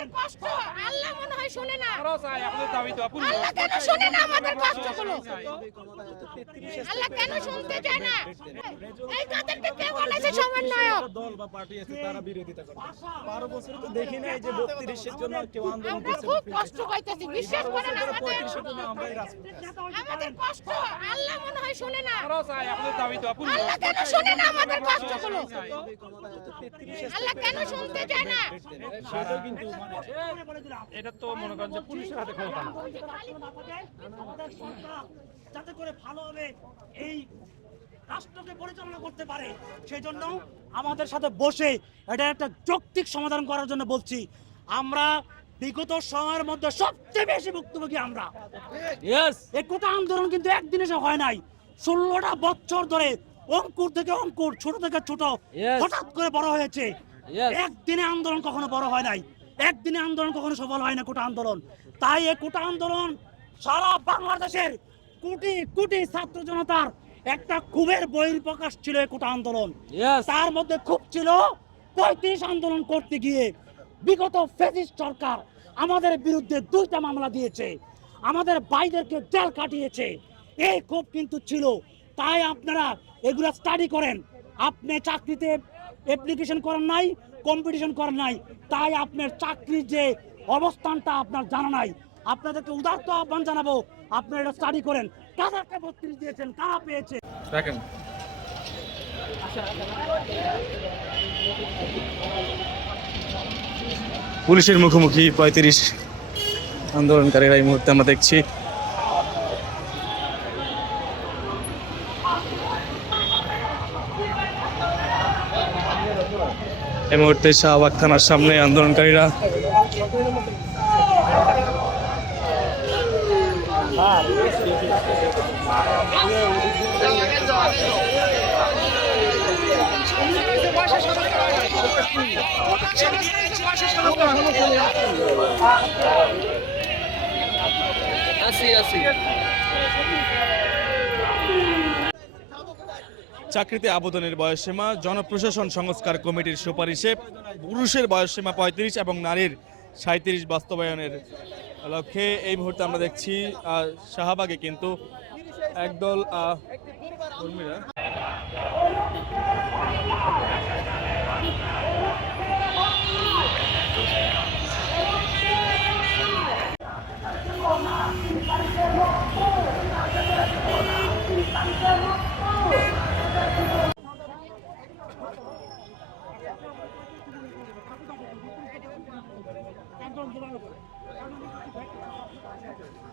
আমাদের কষ্ট। আল্লাহ মনে হয় শুনে না। আমরাও চাই আমাদের দাবি তো আপনি আল্লাহ কেন শুনে না আমাদের কষ্টগুলো? আল্লাহ কেন শুনতে চায় না? এই তাদেরকে কে বলেছে সমন্বয়ক। দল বা পার্টি আছে তারা বিরোধিতা করে বারো বছরে তো দেখি নাই যে বত্রিশের জন্য কেউ আন্দোলন আমরা করছে। খুব কষ্ট পাইতেছি বিশ্বাস করেন আমাদের। আমাদের কষ্ট আল্লাহ মনে হয় শুনে না। আমরাও চাই আমাদের দাবি তো আপনি আল্লাহ কেন শুনে না আমাদের কষ্টগুলো আল্লাহ কেন শুনতে চায় না? কিন্তু মানে এটা তো মনে করেন যে পুলিশের হাতে ক্ষমতা না। আমাদের সরকার যাতে করে ভালোভাবে এই রাষ্ট্রকে পরিচালনা করতে পারে সেই জন্য আমাদের সাথে বসে এটা একটা যৌক্তিক সমাধান করার জন্য বলছি। আমরা বিগত সময়ের মধ্যে সবচেয়ে বেশি ভুক্তভোগী আমরা। এই কোটা আন্দোলন কিন্তু একদিনে সে হয় নাই। ষোলোটা বছর ধরে অঙ্কুর থেকে অঙ্কুর ছোট থেকে ছোট হঠাৎ করে বড় হয়েছে। একদিনে আন্দোলন কখনো বড় হয় নাই একদিনে আন্দোলন কখনো সফল হয় না কোটা আন্দোলন। তাই এই কোটা আন্দোলন সারা বাংলাদেশের কোটি কোটি ছাত্র জনতার একটা ক্ষোভের বহির প্রকাশ ছিল এই কোটা আন্দোলন। তার মধ্যে খুব ছিল পঁয়ত্রিশ আন্দোলন করতে গিয়ে বিগত ফেসিস্ট সরকার আমাদের বিরুদ্ধে দুইটা মামলা দিয়েছে আমাদের ভাইদেরকে জেল কাটিয়েছে। এই ক্ষোভ কিন্তু ছিল তাই আপনারা এগুলো স্টাডি করেন। আপনি চাকরিতে অ্যাপ্লিকেশন করেন নাই কম্পিটিশন করেন নাই, তাই আপনার চাকরির যে অবস্থানটা আপনার জানা নাই। আপনাদেরকে উদার্ত আহ্বান জানাব, আপনারা এটা স্টাডি করেন। কাদেরকে বত্রিশ দিয়েছেন? কারা পেয়েছে? পুলিশের মুখোমুখি পঁয়ত্রিশ আন্দোলনকারীরা এই মুহূর্তে আমরা দেখছি। এই মুহূর্তে শাহবাগ থানার সামনে আন্দোলনকারীরা। চাকরিতে আবেদনের বয়সসীমা, জনপ্রশাসন সংস্কার কমিটির সুপারিশে পুরুষের বয়সসীমা পঁয়ত্রিশ এবং নারীর সাঁত্রিশ বাস্তবায়নের লক্ষ্যে এই মুহূর্তে আমরা দেখছি শাহবাগে কিন্তু একদল কর্মীরা। Thank you.